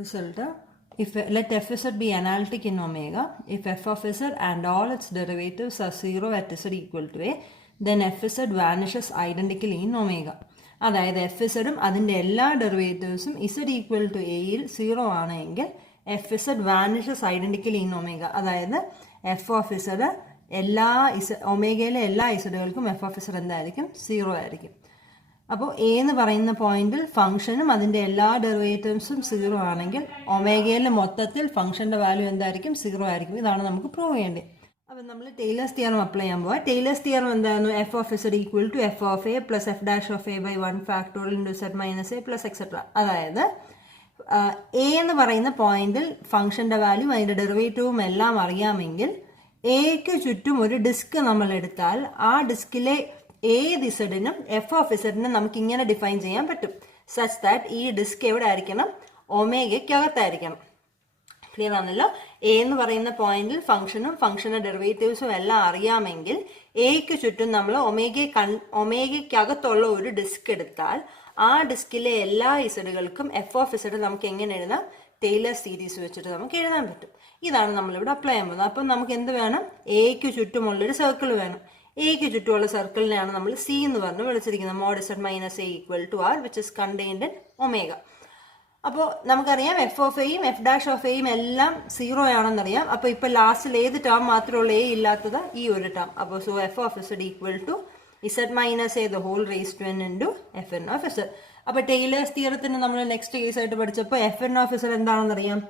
Result, if let f z be analytic in omega, if f of z and all its derivatives are 0 at z equal to a, then f z vanishes identically in omega. അതായത് F ഇസഡും അതിൻ്റെ എല്ലാ ഡെറിവേറ്റീവ്സും Z equal to എയിൽ 0 ആണെങ്കിൽ F Z vanishes identically in omega. അതായത് F of Z ഒമേഗയിലെ എല്ലാ ഇസഡുകൾക്കും എഫ് ഓഫ് ഇസഡ് എന്തായിരിക്കും? 0 ആയിരിക്കും. അപ്പോൾ എ എന്ന് പറയുന്ന പോയിന്റിൽ ഫംഗ്ഷനും അതിൻ്റെ എല്ലാ ഡെറിവേറ്റീവ്സും 0 ആണെങ്കിൽ ഒമേഗയിലെ മൊത്തത്തിൽ ഫംഗ്ഷന്റെ വാല്യൂ എന്തായിരിക്കും? 0 ആയിരിക്കും. ഇതാണ് നമുക്ക് പ്രൂവ് ചെയ്യേണ്ടത്. അപ്പം നമ്മൾ ടൈലേഴ്സ് തിയറം അപ്ലൈ ചെയ്യാൻ പോവാം. ടൈലേഴ്സ് തിയറം എന്തായിരുന്നു? F of Z equal to F of A plus F dash of A by 1 factorial into Z minus A plus etcetera. അതായത് എ എന്ന് പറയുന്ന പോയിന്റിൽ ഫംഗ്ഷന്റെ വാല്യൂ അതിൻ്റെ ഡെറിവേറ്റീവും എല്ലാം അറിയാമെങ്കിൽ എക്ക് ചുറ്റും ഒരു ഡിസ്ക് നമ്മൾ എടുത്താൽ ആ ഡിസ്കിലെ ഏത് ഇസഡിനും എഫ് ഓഫ് ഇസഡിനും നമുക്ക് ഇങ്ങനെ ഡിഫൈൻ ചെയ്യാൻ പറ്റും. സച്ച് ദാറ്റ് ഈ ഡിസ്ക് എവിടെ ആയിരിക്കണം? ഒമേഗയ്ക്കകത്തായിരിക്കണം. ക്ലിയർ ആണല്ലോ? എ എന്ന് പറയുന്ന പോയിന്റിൽ ഫംഗ്ഷനും ഫംഗ്ഷന്റെ ഡെറിവേറ്റീവ്സും എല്ലാം അറിയാമെങ്കിൽ എക്ക് ചുറ്റും നമ്മൾ ഒമേഗയ്ക്കകത്തുള്ള ഒരു ഡിസ്ക് എടുത്താൽ ആ ഡിസ്കിലെ എല്ലാ ഇസഡുകൾക്കും എഫ് ഓഫ് ഇസഡ് നമുക്ക് എങ്ങനെ എഴുതാം? ടൈലർ സീരീസ് വെച്ചിട്ട് നമുക്ക് എഴുതാൻ പറ്റും. ഇതാണ് നമ്മളിവിടെ അപ്ലൈ ചെയ്യാൻ പോകുന്നത്. അപ്പം നമുക്ക് എന്ത് വേണം? എക്ക് ചുറ്റുമുള്ളൊരു സർക്കിൾ വേണം. എക്ക് ചുറ്റുമുള്ള സർക്കിളിനെയാണ് നമ്മൾ സി എന്ന് പറഞ്ഞ് വിളിച്ചിരിക്കുന്നത്. Mod Z minus A equal to R which is contained in omega. അപ്പോൾ നമുക്കറിയാം എഫ് ഓഫ് എയും എഫ് ഡാഷ് ഓഫ് എയും എല്ലാം 0 ആണെന്നറിയാം. അപ്പോൾ ഇപ്പോൾ ലാസ്റ്റിൽ ഏത് ടേം മാത്രമുള്ള എ ഇല്ലാത്തത്? ഈ ഒരു ടേം. അപ്പോൾ so F of Z equal to Z minus A the whole raise to N into F N of Z. അപ്പോൾ ടൈലേഴ്സ് തിയറത്തിന് നമ്മൾ നെക്സ്റ്റ് കേസ് ആയിട്ട് പഠിച്ചപ്പോൾ എഫ് എൻ ഓഫ് ഇസഡ് എന്താണെന്നറിയാം?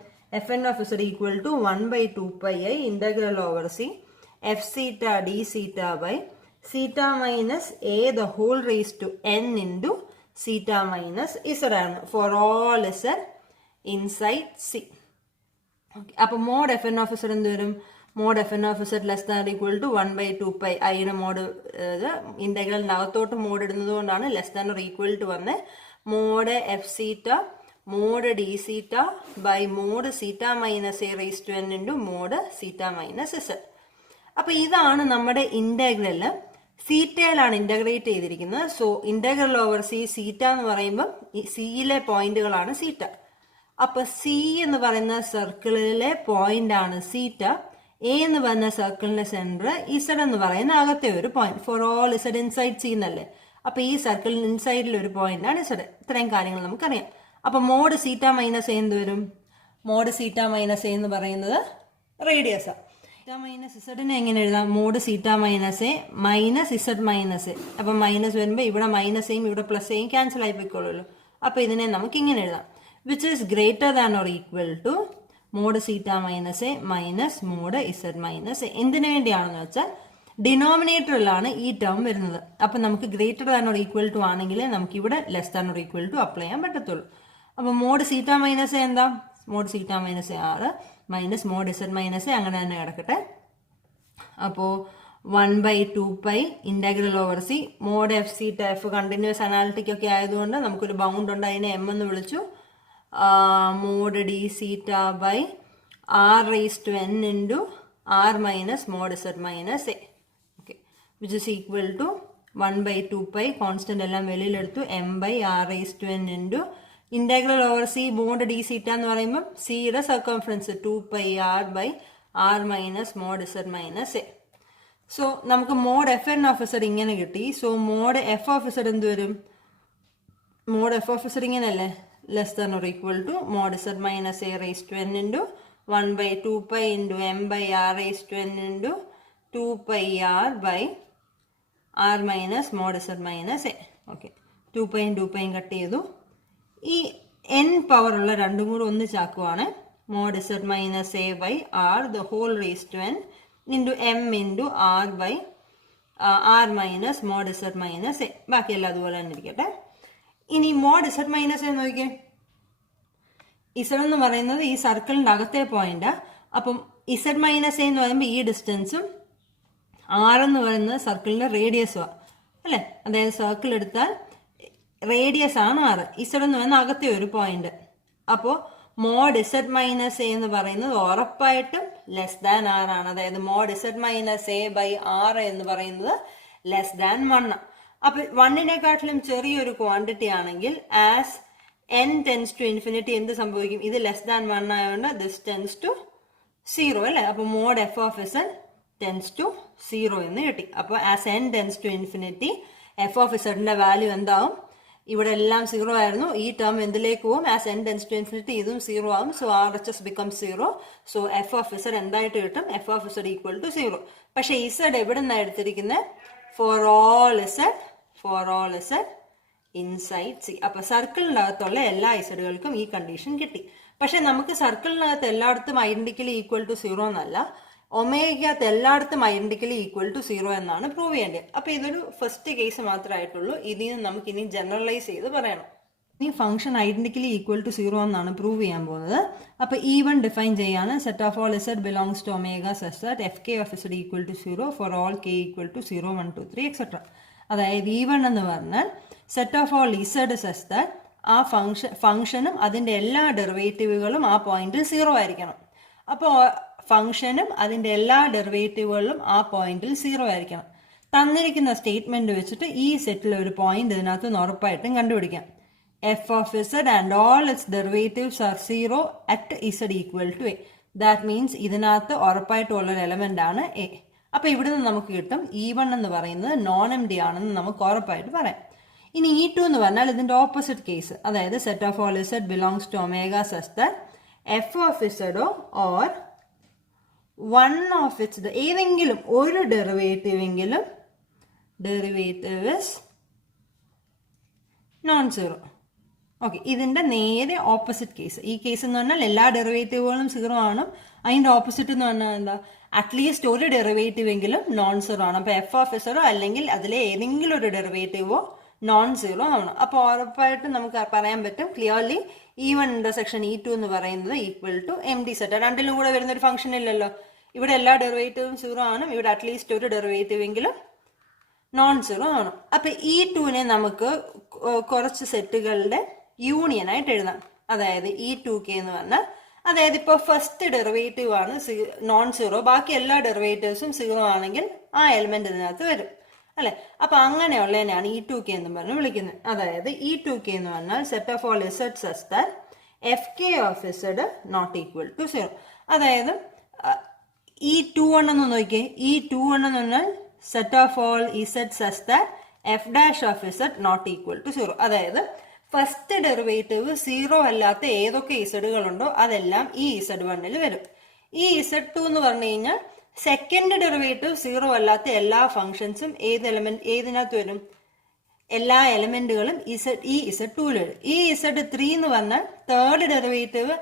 F N of Z equal to 1/2πi integral over C F zeta D zeta by zeta minus A the whole raise to N into zeta minus Z ആണ് for all Z inside C. Okay, അപ്പോൾ mod F N of Z എന്ത് വരും? Mod F N of Z less than equal to 1/2π. അതിന് mod ഇന്റഗ്രലിന്റെ അകത്തോട്ട് mod ഇടുന്നത് കൊണ്ടാണ് less than or equal to വന്ന് mod F zeta mod D zeta by mod zeta minus A raise to N into mod zeta minus Z. അപ്പൊ ഇതാണ് നമ്മുടെ integral. സീറ്റയിലാണ് ഇന്റഗ്രേറ്റ് ചെയ്തിരിക്കുന്നത്. So integral over C zeta എന്ന് പറയുമ്പോൾ സിയിലെ പോയിന്റുകളാണ് സീറ്റ. അപ്പൊ സി എന്ന് പറയുന്ന സർക്കിളിലെ പോയിന്റ് ആണ് സീറ്റ. എ എന്ന് പറയുന്ന സർക്കിളിന്റെ സെന്റർ ഇസഡ് എന്ന് പറയുന്ന അകത്തെ ഒരു point four all Z inside C എന്നല്ലേ. അപ്പൊ ഈ സർക്കിളിന് ഇൻസൈഡിൽ ഒരു പോയിന്റ് ആണ് ഇസഡ്. ഇത്രയും കാര്യങ്ങൾ നമുക്കറിയാം. അപ്പൊ മോഡ് സീറ്റ മൈനസ് എ എന്ത് വരും? മോഡ് സീറ്റ മൈനസ് എ എന്ന് പറയുന്നത് റേഡിയസ്. സീറ്റ മൈനസ് ഇസഡിനെ എങ്ങനെ എഴുതാം? Mod zeta minus A minus Z minus A. അപ്പൊ മൈനസ് വരുമ്പോൾ ഇവിടെ മൈനസ് എയും ഇവിടെ പ്ലസ് എയും ക്യാൻസൽ ആയി പോയിക്കോളൂല്ലോ. അപ്പൊ ഇതിനെ നമുക്ക് ഇങ്ങനെ എഴുതാം, which is greater than or equal to mod zeta minus A minus mod Z minus A. എന്തിനു വേണ്ടിയാണെന്ന് വെച്ചാൽ ഡിനോമിനേറ്ററിലാണ് ഈ ടേം വരുന്നത്. അപ്പൊ നമുക്ക് greater than or equal to ആണെങ്കിൽ നമുക്ക് ഇവിടെ less than or equal to apply ചെയ്യാൻ പറ്റത്തുള്ളൂ. അപ്പൊ മോഡ് സീറ്റ മൈനസ് എ എന്താ? Mod zeta minus A 6 minus mod Z minus A അങ്ങനെ തന്നെ കിടക്കട്ടെ. അപ്പോൾ 1/2π integral over C mode F zeta F continuous analytic ഒക്കെ ആയതുകൊണ്ട് നമുക്കൊരു ബൗണ്ട് ഉണ്ട്, അതിനെ എം എന്ന് വിളിച്ചു. Mod D zeta by R raise to N into R minus mod Z minus A. Okay, which is equal to 1/2π constant എല്ലാം വെളിയിലെടുത്തു M by R raise to N into integral over C mod D zeta എന്ന് പറയുമ്പോൾ സിയുടെ circumference 2πr by R minus mod Z minus A. So നമുക്ക് mod F N of Z ഇങ്ങനെ കിട്ടി. So mod F of Z എന്ത് വരും? Mod F of Z ഇങ്ങനെയല്ലേ? Less than or equal to mod Z minus A raise to N into 1/2π into M by R raise to N into 2πr by R minus mod Z minus A. Okay, 2πയും 2πയും cut ചെയ്തു. ഈ N power ഉള്ള രണ്ടും കൂടെ ഒന്നിച്ചാക്കുവാണ്. Mod Z minus A by R the whole raise to N into M into R by R minus mod Z minus A. ബാക്കിയെല്ലാം അതുപോലെ തന്നെ ഇരിക്കട്ടെ. ഇനി മോഡ് ഇസഡ് മൈനസ് എ നോക്കിയേ. ഇസഡ് എന്ന് പറയുന്നത് ഈ സർക്കിളിന്റെ അകത്തെ പോയിന്റാ. അപ്പം ഇസഡ് മൈനസ് എ എന്ന് പറയുമ്പോൾ ഈ ഡിസ്റ്റൻസും ആർ എന്ന് പറയുന്നത് സർക്കിളിന്റെ റേഡിയസുമാണ് അല്ലെ. അതായത് സർക്കിൾ എടുത്താൽ റേഡിയസ് ആണ് ആറ്. ഇസഡ് എന്ന് പറയുന്ന അകത്തെ ഒരു പോയിന്റ്. അപ്പോൾ മോഡ് ഇസഡ് മൈനസ് എ എന്ന് പറയുന്നത് ഉറപ്പായിട്ടും ലെസ് ദാൻ ആർ ആണ്. അതായത് mod Z minus A by R എന്ന് പറയുന്നത് ലെസ് ദാൻ 1. അപ്പൊ 1-നെക്കാട്ടിലും ചെറിയൊരു ക്വാണ്ടിറ്റി ആണെങ്കിൽ as n tends to infinity എന്ത് സംഭവിക്കും? ഇത് ലെസ് ദാൻ 1 ആയതുകൊണ്ട് ദിസ് ടെൻസ് ടു 0 അല്ലേ? അപ്പോൾ mod F of Z tends to 0 എന്ന് കിട്ടി. അപ്പോൾ as n tends to infinity F of ഇസഡിന്റെ വാല്യൂ എന്താവും? ഇവിടെ എല്ലാം 0 ആയിരുന്നു, ഈ ടേം എന്തിലേക്ക് പോകും? As n tends to infinity ഇതും 0 ആവും. So RHS become 0. So F of Z എന്തായിട്ട് കിട്ടും? F of Z equal to 0. പക്ഷെ ഇസഡ് എവിടെ നിന്നാണ് എടുത്തിരിക്കുന്നത്? For all Z inside C. അപ്പൊ സർക്കിളിനകത്തുള്ള എല്ലാ ഇസഡുകൾക്കും ഈ കണ്ടീഷൻ കിട്ടി. പക്ഷെ നമുക്ക് സർക്കിളിനകത്ത് എല്ലായിടത്തും ഐഡന്റിക്കലി ഈക്വൽ ടു 0 എന്നല്ല, ഒമേഗത്ത് എല്ലായിടത്തും ഐഡന്റിക്കലി ഈക്വൽ ടു 0 എന്നാണ് പ്രൂവ് ചെയ്യേണ്ടത്. അപ്പൊ ഇതൊരു ഫസ്റ്റ് കേസ് മാത്രമായിട്ടുള്ളൂ. ഇതിൽ നിന്ന് നമുക്ക് ഇനി ജനറലൈസ് ചെയ്ത് പറയണം. ഇനി ഫംഗ്ഷൻ ഐഡന്റിക്കലി ഈക്വൽ ടു 0 എന്നാണ് പ്രൂവ് ചെയ്യാൻ പോകുന്നത്. അപ്പൊ E1 ഡിഫൈൻ ചെയ്യാണ്. Set of all Z belongs to omega such that F K of Z equal to 0 for all K equal to 0, 1, 2, 3 etcetera. അതായത് E1 എന്ന് പറഞ്ഞാൽ set of all Z such that ആ ഫംഗ്ഷനും അതിന്റെ എല്ലാ ഡെറിവേറ്റീവുകളും ആ പോയിന്റിൽ 0 ആയിരിക്കണം. അപ്പോൾ ഫംഗ്ഷനും അതിന്റെ എല്ലാ ഡെറിവേറ്റീവുകളും ആ പോയിന്റിൽ 0 ആയിരിക്കണം. തന്നിരിക്കുന്ന സ്റ്റേറ്റ്മെന്റ് വെച്ചിട്ട് ഈ സെറ്റിൽ ഒരു പോയിന്റ് ഇതിനകത്ത് ഉറപ്പായിട്ടും കണ്ടുപിടിക്കാം. F of Z and all its derivatives are 0 at Z equal to A. That means ഇതിനകത്ത് ഉറപ്പായിട്ടുള്ള ഒരു എലമെന്റ് ആണ് എ. അപ്പൊ ഇവിടുന്ന് നമുക്ക് കിട്ടും E1 എന്ന് പറയുന്നത് നോൺ എം ഡി ആണെന്ന് നമുക്ക് ഉറപ്പായിട്ട് പറയാം. ഇനി E2 എന്ന് പറഞ്ഞാൽ ഇതിന്റെ ഓപ്പോസിറ്റ് കേസ്. അതായത് set of all Z belongs to omega such that F of ഇസഡോ ഓർ വൺ ഓഫ് ഇറ്റ്സ് ഏതെങ്കിലും ഒരു derivative is non zero. Okay, ഇതിന്റെ നേരെ ഓപ്പോസിറ്റ് കേസ്. ഈ കേസ് എന്ന് പറഞ്ഞാൽ എല്ലാ ഡെറിവേറ്റീവുകളും 0 ആണ്. അതിന്റെ ഓപ്പോസിറ്റ് എന്ന് പറഞ്ഞാൽ എന്താ? അറ്റ്ലീസ്റ്റ് ഒരു ഡെറിവേറ്റീവ് എങ്കിലും നോൺ സീറോ ആണ്. അപ്പൊ എഫ് ഓഫ് ഇസഡോ അല്ലെങ്കിൽ അതിലെ ഏതെങ്കിലും ഒരു ഡെറിവേറ്റീവോ നോൺ സീറോ ആണ്. അപ്പൊ ഉറപ്പായിട്ടും നമുക്ക് പറയാൻ പറ്റും ക്ലിയർലി E1 ഇന്റർസെക്ഷൻ E2 എന്ന് പറയുന്നത് equal to empty set. രണ്ടിലും കൂടെ വരുന്ന ഒരു ഫംഗ്ഷൻ ഇല്ലല്ലോ. ഇവിടെ എല്ലാ ഡെറിവേറ്റീവും 0 ആണ്, ഇവിടെ അറ്റ്ലീസ്റ്റ് ഒരു ഡെറിവേറ്റീവ് എങ്കിലും നോൺ സീറോ ആണ്. അപ്പൊ E2നെ നമുക്ക് കുറച്ച് സെറ്റുകളുടെ യൂണിയൻ ആയിട്ട് എഴുതാം. അതായത് E2k എന്ന് പറഞ്ഞാൽ, അതായത് ഇപ്പോൾ ഫസ്റ്റ് ഡെറിവേറ്റീവ് ആണ് നോൺ സീറോ, ബാക്കി എല്ലാ ഡെറിവേറ്റീവ്സും 0 ആണെങ്കിൽ ആ എലിമെന്റ് ഇതിനകത്ത് വരും അല്ലെ? അപ്പൊ അങ്ങനെയുള്ളതിനെയാണ് E2k എന്ന് പറഞ്ഞ് വിളിക്കുന്നത്. അതായത് E2k എന്ന് പറഞ്ഞാൽ set of all Z such that F K of Z not equal to 0. അതായത് E21 എന്ന് നോക്കിയേ. E21 എന്ന് പറഞ്ഞാൽ set of all Z such that F dash of Z not equal to 0. അതായത് ഫസ്റ്റ് ഡെറിവേറ്റീവ് 0 അല്ലാത്ത ഏതൊക്കെ ഇസഡുകളുണ്ടോ അതെല്ലാം ഈ Z1 വരും. ഈ Z2 എന്ന് പറഞ്ഞു കഴിഞ്ഞാൽ സെക്കൻഡ് ഡെറിവേറ്റീവ് 0 അല്ലാത്ത എല്ലാ ഫംഗ്ഷൻസും ഏതിനകത്ത് വരും? എല്ലാ എലമെന്റുകളും ഈ Z2 വരും. ഈ Z3 എന്ന് പറഞ്ഞാൽ തേർഡ് ഡെറിവേറ്റീവ്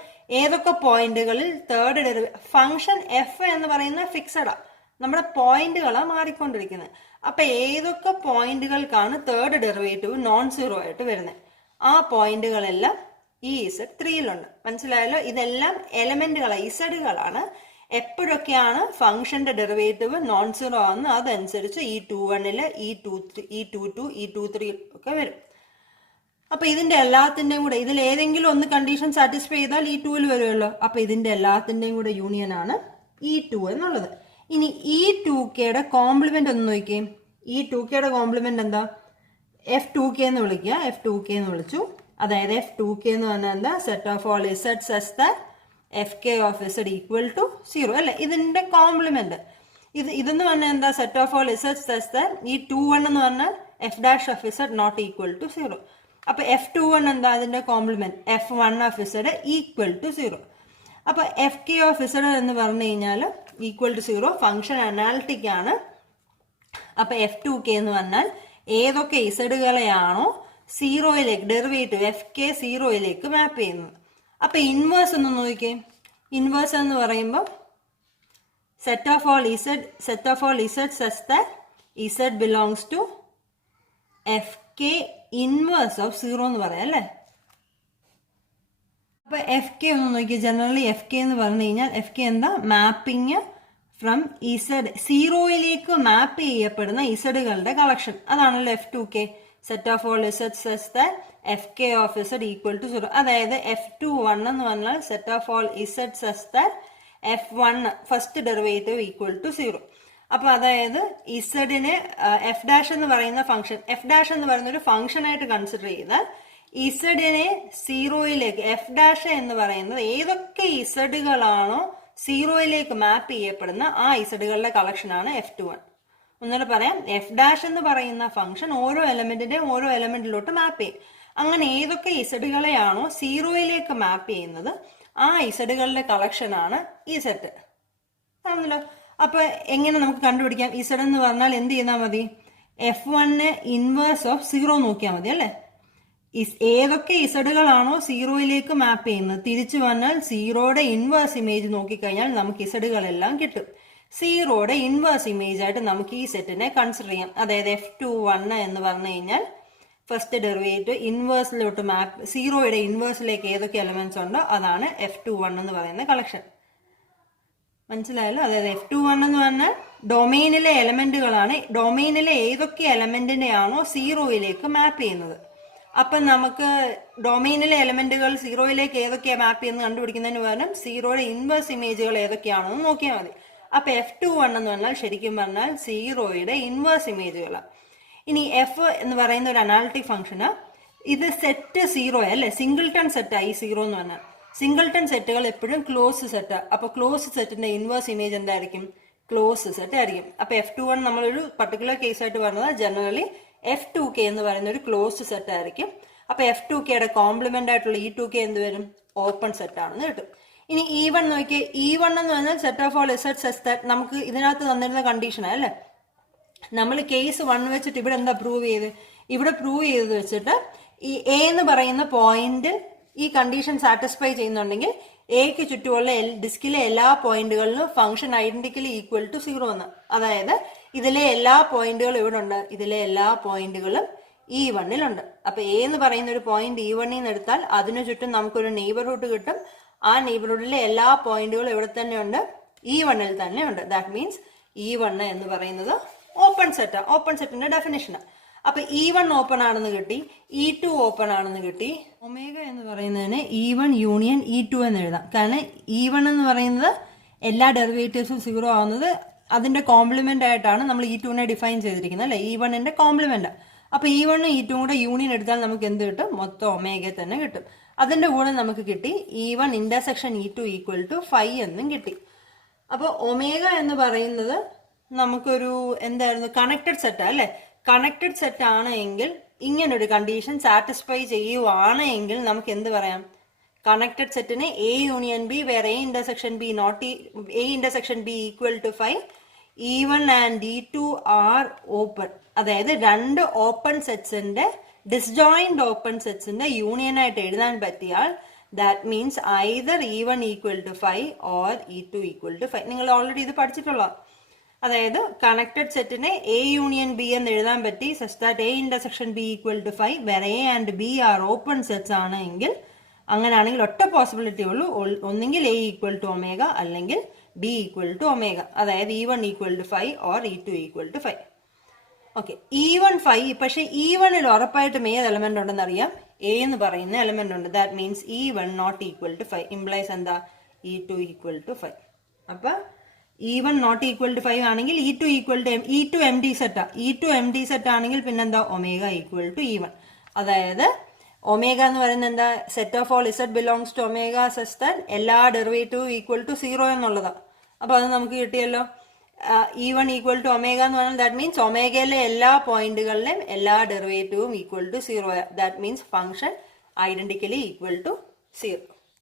ഏതൊക്കെ പോയിന്റുകളിൽ തേർഡ് ഡെറിവേറ്റീവ് ഫംഗ്ഷൻ എഫ് എന്ന് പറയുന്ന ഫിക്സഡാ, നമ്മുടെ പോയിന്റുകളാണ് മാറിക്കൊണ്ടിരിക്കുന്നത്. അപ്പൊ ഏതൊക്കെ പോയിന്റുകൾക്കാണ് തേർഡ് ഡെറിവേറ്റീവ് നോൺ സീറോ ആയിട്ട് വരുന്നത് ആ പോയിന്റുകളെല്ലാം ഈ Z3യിലുണ്ട്. മനസ്സിലായല്ലോ? ഇതെല്ലാം എലമെന്റുകളാണ്, ഇസഡുകളാണ്. എപ്പോഴൊക്കെയാണ് ഫംഗ്ഷന്റെ ഡെറിവേറ്റീവ് നോൺ സീറോ ആണെന്ന് അതനുസരിച്ച് E21 E22 E23 ഒക്കെ വരും. അപ്പൊ ഇതിന്റെ എല്ലാത്തിന്റെയും കൂടെ ഇതിൽ ഏതെങ്കിലും ഒന്ന് കണ്ടീഷൻ സാറ്റിസ്ഫൈ ചെയ്താൽ E2ൽ വരുമല്ലോ. അപ്പൊ ഇതിന്റെ എല്ലാത്തിന്റെയും കൂടെ യൂണിയൻ ആണ് E2 എന്നുള്ളത്. ഇനി E2kയുടെ കോംപ്ലിമെന്റ് ഒന്ന് നോക്കിയേ. E2kയുടെ കോംപ്ലിമെന്റ് എന്താ? F2k എന്ന് വിളിക്കുക. F2k എന്ന് വിളിച്ചു. അതായത് F2k എന്ന് പറഞ്ഞാൽ എന്താ? Set of all Z such that F K of Z equal to 0 അല്ലെ? ഇതിന്റെ കോംപ്ലിമെന്റ് ഇതെന്ന് പറഞ്ഞാൽ എന്താ? Set of all Z such that E21 എന്ന് പറഞ്ഞാൽ F dash of Z not equal to 0. അപ്പൊ F21 എന്താ? അതിന്റെ complement F1 of Z equal to 0. അപ്പൊ എഫ് കെ ഓഫ് ഇസഡ് എന്ന് പറഞ്ഞു കഴിഞ്ഞാൽ ഈക്വൽ ടു 0 ഫംഗ്ഷൻ അനാലിറ്റിക് ആണ്. അപ്പൊ F2k എന്ന് പറഞ്ഞാൽ ഏതൊക്കെ ഇസഡുകളെയാണോ 0യിലേക്ക് ഡെറിവേറ്റീവ് എഫ് കെ 0യിലേക്ക് മാപ്പ് ചെയ്യുന്നത്. അപ്പൊ ഇൻവേഴ്സ് ഒന്ന് നോക്കിക്കേ. ഇൻവേഴ്സ് എന്ന് പറയുമ്പോൾ set of all Z such that Z belongs to F K inverse of 0 എന്ന് പറയാം അല്ലേ? അപ്പൊ എഫ് കെ ഒന്ന് നോക്കിയാൽ ജനറലി എഫ് കെ എന്ന് പറഞ്ഞു കഴിഞ്ഞാൽ എഫ് കെ എന്താ? മാപ്പിംഗ് ഫ്രം ഇസഡ് 0യിലേക്ക് മാപ്പ് ചെയ്യപ്പെടുന്ന ഇസഡുകളുടെ കളക്ഷൻ. അതാണല്ലോ F2k. Set of all Z such that F K of Z equal to 0. അതായത് F21 എന്ന് പറഞ്ഞാൽ set of all Z such that F1 first derivative equal to 0. അപ്പൊ അതായത് ഇസഡിനെ എഫ് ഡാഷ് എന്ന് പറയുന്ന ഫംഗ്ഷൻ, എഫ് ഡാഷ് എന്ന് പറയുന്ന ഒരു ഫംഗ്ഷൻ ആയിട്ട് കൺസിഡർ ചെയ്താൽ ഇസഡിനെ സീറോയിലേക്ക് എഫ് ഡാഷ് എന്ന് പറയുന്നത് ഏതൊക്കെ ഇസഡുകളാണോ സീറോയിലേക്ക് മാപ്പ് ചെയ്യപ്പെടുന്ന ആ ഇസഡുകളുടെ കളക്ഷനാണ് F21. ഒന്നുകൂടെ പറയാം, എഫ് ഡാഷ് എന്ന് പറയുന്ന ഫംഗ്ഷൻ ഓരോ എലമെന്റിന്റെയും ഓരോ എലമെന്റിലോട്ട് മാപ്പ് ചെയ്യും. അങ്ങനെ ഏതൊക്കെ ഇസഡുകളെയാണോ സീറോയിലേക്ക് മാപ്പ് ചെയ്യുന്നത് ആ ഇസഡുകളുടെ കളക്ഷനാണ് ഈ സെറ്റ് ആണല്ലോ. അപ്പൊ എങ്ങനെ നമുക്ക് കണ്ടുപിടിക്കാം? ഇസഡ് എന്ന് പറഞ്ഞാൽ എന്ത് ചെയ്താൽ മതി? F1 ഇൻവേഴ്സ് ഓഫ് 0 നോക്കിയാൽ മതി അല്ലെ. ഏതൊക്കെ ഇസഡുകളാണോ സീറോയിലേക്ക് മാപ്പ് ചെയ്യുന്നത് തിരിച്ചു വന്നാൽ സീറോയുടെ ഇൻവേഴ്സ് ഇമേജ് നോക്കിക്കഴിഞ്ഞാൽ നമുക്ക് ഇസഡുകളെല്ലാം കിട്ടും. സീറോയുടെ ഇൻവേഴ്സ് ഇമേജ് ആയിട്ട് നമുക്ക് ഈ സെറ്റിനെ കൺസിഡർ ചെയ്യാം. അതായത് F21 എന്ന് പറഞ്ഞു കഴിഞ്ഞാൽ ഫസ്റ്റ് ഡെറിവേറ്റീവ് ഇൻവേഴ്സിലോട്ട് മാപ്പ്, സീറോയുടെ ഇൻവേഴ്സിലേക്ക് ഏതൊക്കെ എലമെന്റ്സ് ഉണ്ടോ അതാണ് F21 എന്ന് പറയുന്ന കളക്ഷൻ. മനസ്സിലായല്ലോ? അതായത് F21 എന്ന് പറഞ്ഞാൽ ഡൊമെയിനിലെ എലമെന്റുകളാണ്. ഡൊമെയിനിലെ ഏതൊക്കെ എലമെന്റിനെയാണോ സീറോയിലേക്ക് മാപ്പ് ചെയ്യുന്നത്. അപ്പം നമുക്ക് ഡൊമെയിനിലെ എലമെന്റുകൾ സീറോയിലേക്ക് ഏതൊക്കെയാണ് മാപ്പ് ചെയ്യുന്നത് കണ്ടുപിടിക്കുന്നതിന് പകരം സീറോയുടെ ഇൻവേഴ്സ് ഇമേജുകൾ ഏതൊക്കെയാണോ എന്ന് നോക്കിയാൽ മതി. അപ്പൊ F21 എന്ന് പറഞ്ഞാൽ ശരിക്കും പറഞ്ഞാൽ സീറോയുടെ ഇൻവേഴ്സ് ഇമേജുകളാണ്. ഇനി എഫ് എന്ന് പറയുന്ന ഒരു അനാലിറ്റിക് ഫംഗ്ഷന് ഇത് സെറ്റ് സീറോ അല്ലെ, സിംഗിൾട്ടൺ സെറ്റായി സീറോ എന്ന് പറഞ്ഞാൽ. സിംഗിൾട്ടൺ സെറ്റുകൾ എപ്പോഴും ക്ലോസ് സെറ്റ്. അപ്പൊ ക്ലോസ് സെറ്റിന്റെ ഇൻവേഴ്സ് ഇമേജ് എന്തായിരിക്കും? ക്ലോസ് സെറ്റ് ആയിരിക്കും. അപ്പൊ F21 നമ്മളൊരു പർട്ടിക്കുലർ കേസ് ആയിട്ട് പറഞ്ഞത് ജനറലി F2k എന്ന് പറയുന്ന ഒരു ക്ലോസ്ഡ് സെറ്റ് ആയിരിക്കും. അപ്പൊ F2kയുടെ കോംപ്ലിമെന്റ് ആയിട്ടുള്ള E2k എന്ത് വരും? ഓപ്പൺ സെറ്റ് ആണെന്ന് കിട്ടും. ഇനി E1 നോക്കിയേ. E1 എന്ന് പറഞ്ഞാൽ set of all Z such that നമുക്ക് ഇതിനകത്ത് തന്നിരുന്ന കണ്ടീഷനാണ് അല്ലേ. നമ്മൾ കേസ് 1 വെച്ചിട്ട് ഇവിടെ എന്താ പ്രൂവ് ചെയ്ത്? ഇവിടെ പ്രൂവ് ചെയ്തത് വെച്ചിട്ട് ഈ എ എന്ന് പറയുന്ന പോയിന്റ് ഈ കണ്ടീഷൻ സാറ്റിസ്ഫൈ ചെയ്യുന്നുണ്ടെങ്കിൽ എക്ക് ചുറ്റുമുള്ള ഡിസ്കിലെ എല്ലാ പോയിന്റുകളിലും ഫംഗ്ഷൻ ഐഡന്റിക്കലി ഈക്വൽ ടു 0 എന്ന്. അതായത് ഇതിലെ എല്ലാ പോയിന്റുകളും ഇവിടെ ഉണ്ട്, ഇതിലെ എല്ലാ പോയിന്റുകളും E1-ലുണ്ട്. അപ്പൊ എ എന്ന് പറയുന്ന ഒരു പോയിന്റ് E1-ൽ നിന്ന് എടുത്താൽ അതിനു ചുറ്റും നമുക്കൊരു നെയ്ബർഹുഡ് കിട്ടും. ആ നെയ്ബർഹുഡിലെ എല്ലാ പോയിന്റുകളും ഇവിടെ തന്നെ ഉണ്ട്, E1-ൽ തന്നെ ഉണ്ട്. ദാറ്റ് മീൻസ് E1 എന്ന് പറയുന്നത് ഓപ്പൺ സെറ്റാ. ഓപ്പൺ സെറ്റിന്റെ ഡെഫിനിഷനാണ്. അപ്പൊ E1 ഓപ്പൺ ആണെന്ന് കിട്ടി, E2 ഓപ്പൺ ആണെന്ന് കിട്ടി. ഒമേഗ എന്ന് പറയുന്നതിന് E1 യൂണിയൻ E2 എന്ന് എഴുതാം. കാരണം E1 എന്ന് പറയുന്നത് എല്ലാ ഡെറിവേറ്റീവ്സും 0 ആവുന്നത് അതിന്റെ കോംപ്ലിമെന്റ് ആയിട്ടാണ് നമ്മൾ E2നെ ഡിഫൈൻ ചെയ്തിരിക്കുന്നത് അല്ലെ. E1ന്റെ കോംപ്ലിമെന്റ്. അപ്പൊ E1 E2 കൂടെ യൂണിയൻ എടുത്താൽ നമുക്ക് എന്ത് കിട്ടും? മൊത്തം ഒമേഗ തന്നെ കിട്ടും. അതിന്റെ കൂടെ നമുക്ക് കിട്ടി E1 intersection E2 equal to 5 എന്നും കിട്ടി. അപ്പൊ ഒമേഗ എന്ന് പറയുന്നത് നമുക്കൊരു എന്തായിരുന്നു? കണക്റ്റഡ് സെറ്റ് അല്ലെ. കണക്റ്റഡ് സെറ്റ് ആണ് എങ്കിൽ ഇങ്ങനൊരു കണ്ടീഷൻ സാറ്റിസ്ഫൈ ചെയ്യുവാണ് എങ്കിൽ നമുക്ക് എന്ത് പറയാം? കണക്റ്റഡ് സെറ്റിന് A union B where A intersection B not A intersection B equal to 5, E1 and E2 are open. അതായത് രണ്ട് ഓപ്പൺ സെറ്റ്സിന്റെ ഡിസ്ജോയിന്റ് ഓപ്പൺ സെറ്റ്സിന്റെ യൂണിയൻ ആയിട്ട് എഴുതാൻ പറ്റിയാൽ that means either E1 equal to 5 or E2 equal to 5. നിങ്ങൾ already ഇത് പഠിച്ചിട്ടുള്ള. അതായത് കണക്റ്റഡ് സെറ്റിനെ എ യൂണിയൻ ബി എന്ന് എഴുതാൻ പറ്റി such that A intersection B equal to 5 where A and B are open sets ആണ് എങ്കിൽ അങ്ങനെയാണെങ്കിൽ ഒറ്റ പോസിബിലിറ്റി ഉള്ളൂ, ഒന്നെങ്കിൽ എ ഈക്വൽ ടു ഒമേഗ അല്ലെങ്കിൽ ബി ഈക്വൽ ടു ഒമേഗ. അതായത് E1 equal to 5 or E2 equal to 5. Okay, E1 5. പക്ഷെ E1-ൽ ഉറപ്പായിട്ടും ഏത് എലമെന്റ് ഉണ്ടെന്ന് അറിയാം? എ എന്ന് പറയുന്ന എലമെന്റ് ഉണ്ട്. That means E1 not equal to 5 implies എന്താ? E2 equal to 5. അപ്പൊ E1 നോട്ട് ഈക്വൽ ടു 5 ആണെങ്കിൽ E2 equal to E2 M D സെറ്റാ. E2 എം ഡി സെറ്റ് ആണെങ്കിൽ പിന്നെന്താ? Omega equal to E1. അതായത് ഒമേഗ എന്ന് പറയുന്നത് എന്താ? Set of all Z belongs to omega such that എല്ലാ ഡെറിവേറ്റീവും ഈക്വൽ ടു 0 എന്നുള്ളതാ. അപ്പൊ അത് നമുക്ക് കിട്ടിയല്ലോ. E1 ഈക്വൽ ടു ഒമേഗ എന്ന് പറഞ്ഞാൽ ദാറ്റ് മീൻസ് ഒമേഗയിലെ എല്ലാ പോയിന്റുകളിലെയും എല്ലാ ഡെറിവേറ്റീവും equal to 0. That means function identically equal to 0.